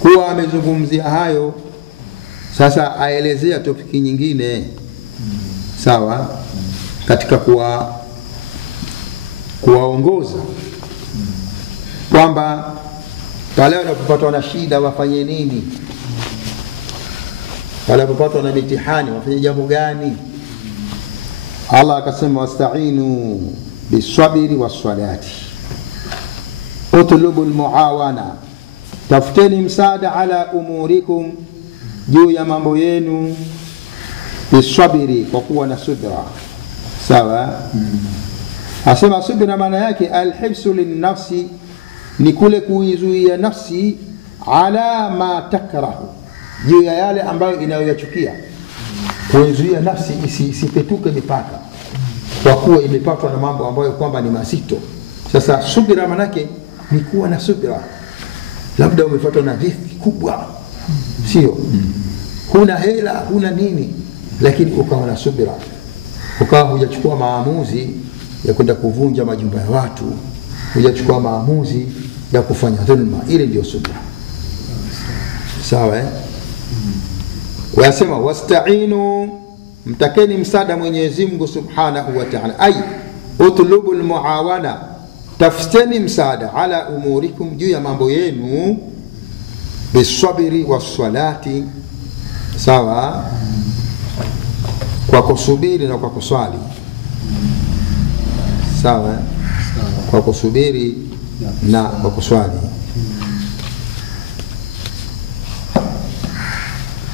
kuwa amezungumzia hayo, sasa aelezea topiki nyingine, sawa, katika kuwaongoza kwamba pale wanapopatwa na shida wafanye nini, pale wanapopatwa na mitihani wafanye jambo gani. Allah akasema wasta'inu bisabiri wassalati, utlubu almuawana, tafuteni msaada ala umurikum, juu ya mambo yenu, bisabiri, kwa kuwa na subra, sawa. Asema subra maana yake alhibsu linnafsi, ni kule kuizuia nafsi, ala ma takrahu, juu ya yale ambayo inayoyachukia, kuizuia nafsi isipetuke mipaka kwa kuwa imepatwa na mambo ambayo kwamba ni mazito. Sasa subira manake ni kuwa na subira. Labda umefuatwa na dhiki kubwa, sio, huna hela, huna nini, lakini ukawa na subira, ukawa hujachukua maamuzi ya kwenda kuvunja majumba ya watu, hujachukua maamuzi ya kufanya dhulma. Ile ndio subira, sawa. Wasema wasta'inu, mtakeni msaada Mwenyezi Mungu Subhanahu wa Ta'ala, ay utlubu almuawana, tafuteni msaada ala umurikum, juu ya mambo yenu, bisabiri wassalati, sawa, kwa kusubiri na kwa kuswali, sawa, kwa kusubiri na kwa kuswali.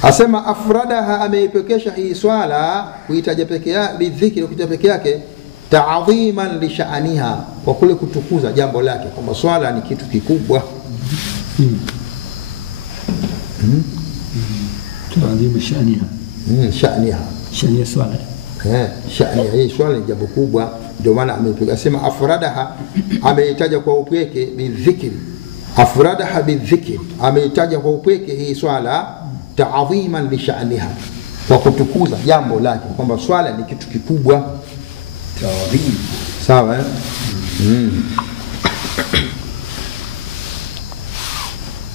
Asema afradaha, ameipekesha hii swala, kuitaja peke yake, bidhikri, kuitaja peke yake, ta'dhiman li sha'aniha, kwa kule kutukuza jambo lake, kwamba swala ni kitu kikubwa. Ta'dhim sha'aniha, sha'ani swala, sha'ani hii swala ni jambo kubwa, ndio maana ameipekesha. Asema afradaha, ameitaja kwa upweke, bidhikri, afradaha bidhikri, ameitaja kwa upweke hii swala, ta'dhiman li sha'niha, kwa kutukuza jambo lake, kwamba swala ni kitu kikubwa. ta'dhim, sawa.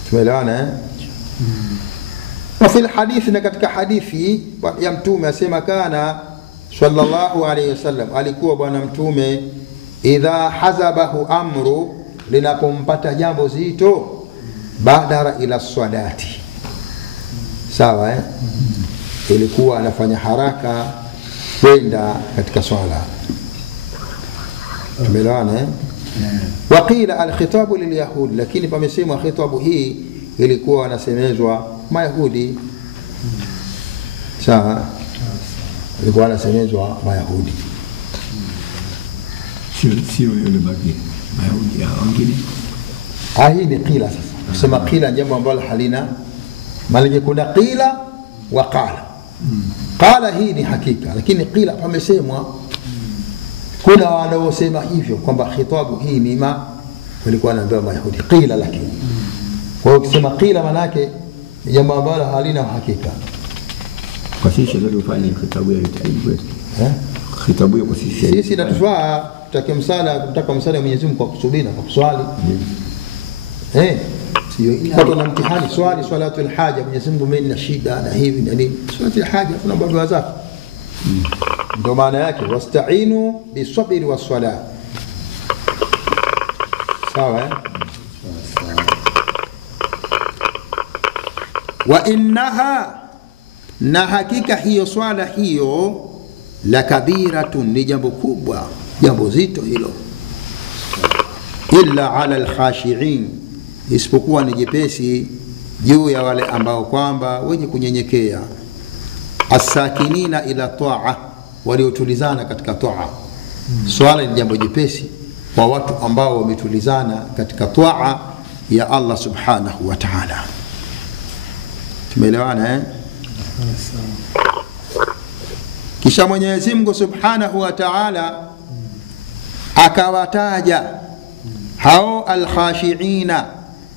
Tumeelewana. Na fil hadithi, na katika hadithi ya Mtume asema kana sallallahu alayhi wasallam, alikuwa bwana Mtume, idha hazabahu amru, linapompata jambo zito, badara ila salati, sawa. Ilikuwa anafanya haraka kwenda katika swala. Tumeelewana. Waqila alkhitabu lilyahudi, lakini pamesemwa khitabu hii ilikuwa anasemezwa Mayahudi, sawa, ilikuwa anasemezwa Mayahudi, sio yule baki Mayahudi wengine. Hii ni qila. Sasa kusema qila jambo ambalo halina maana, kuna qila wa qala. Qala hii ni hakika, lakini qila pamesemwa. Kuna wanaosema hivyo kwamba khitabu hii ni walikuwa wanaambiwa Mayahudi qila, lakini kwa hiyo ukisema qila maana yake jambo ambalo halina hakika. Kwa sisi ndio ufanye khitabu ya kitabu, khitabu ya sisi natufaa, tutake msala, kutaka msala wa Mwenyezi Mungu kwa kusubiri na kwa kuswali. Sio watu na mtihani, swali swalatul haja, Mwenyezi Mungu mimi nina shida na hivi na nini, swalatul haja kuna barua zake. Ndio maana yake wasta'inu bisabri wassalah, sawa. Wa innaha, na hakika hiyo swala hiyo, la kabiratun, ni jambo kubwa, jambo zito hilo, illa ala alkhashi'in, isipokuwa ni jepesi juu ya wale ambao kwamba wenye kunyenyekea, asakinina ila ta'a, waliotulizana katika ta'a. Swala ni jambo jepesi kwa watu ambao wametulizana katika ta'a ya Allah subhanahu wa ta'ala. Tumeelewana. Kisha Mwenyezi Mungu subhanahu wa ta'ala akawataja hao alkhashiina,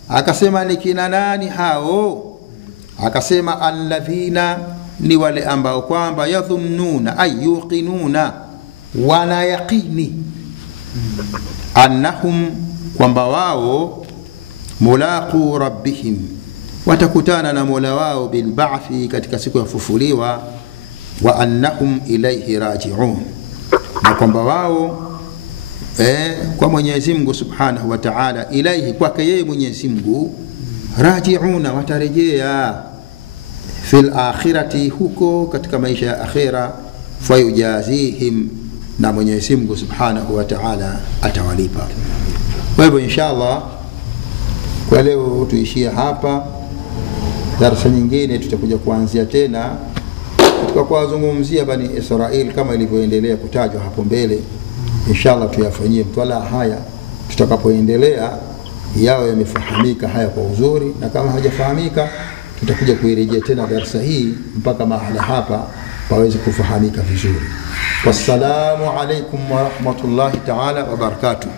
akasema ni kina nani hao? Akasema alladhina, ni wale ambao kwamba yadhunnuna ay yuqinuna, wana yaqini, annahum, kwamba wao mulaqu rabbihim, watakutana na Mola wao bil ba'thi, katika siku ya kufufuliwa, wa annahum ilayhi raji'un, na kwamba wao kwa Mwenyezi Mungu Subhanahu wa Ta'ala, ilaihi, kwake yeye Mwenyezi Mungu, raji'una, watarejea, fil akhirati, huko katika maisha ya akhira, fayujazihim, na Mwenyezi Mungu Subhanahu wa Ta'ala atawalipa. Kwa hivyo inshallah kwa leo tuishia hapa. Darasa nyingine tutakuja kuanzia tena katika kuwazungumzia Bani Israil kama ilivyoendelea kutajwa hapo mbele. Inshallah tuyafanyie mtwala haya, tutakapoendelea yao yamefahamika haya kwa uzuri, na kama hajafahamika tutakuja kuirejea tena darasa hii mpaka mahala hapa paweze kufahamika vizuri. Wassalamu alaikum wa rahmatullahi ta'ala wa barakatuh.